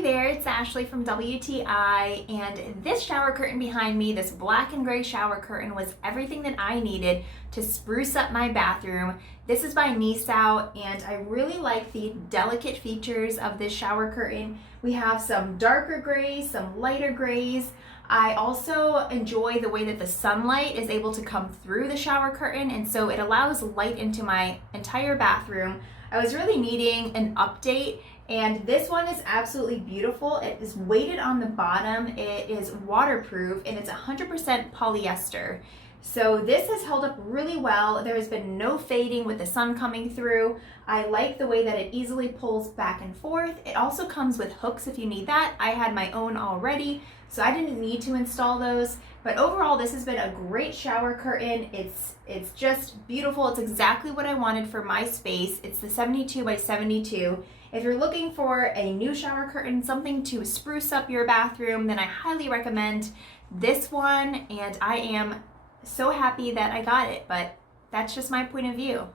Hey there, it's Ashley from WTI, and this shower curtain behind me, this black and gray shower curtain, was everything that I needed to spruce up my bathroom. This is by Neasow, and I really like the delicate features of this shower curtain. We have some darker grays, some lighter grays. I also enjoy the way that the sunlight is able to come through the shower curtain, and so it allows light into my entire bathroom. I was really needing an update, and this one is absolutely beautiful. It is weighted on the bottom, it is waterproof, and it's 100% polyester. So this has held up really well. There has been no fading with the sun coming through. I like the way that it easily pulls back and forth. It also comes with hooks if you need that. I had my own already, so I didn't need to install those. But overall, this has been a great shower curtain. It's just beautiful. It's exactly what I wanted for my space. It's the 72 by 72. If you're looking for a new shower curtain, something to spruce up your bathroom, then I highly recommend this one, and I am so happy that I got it, but that's just my point of view.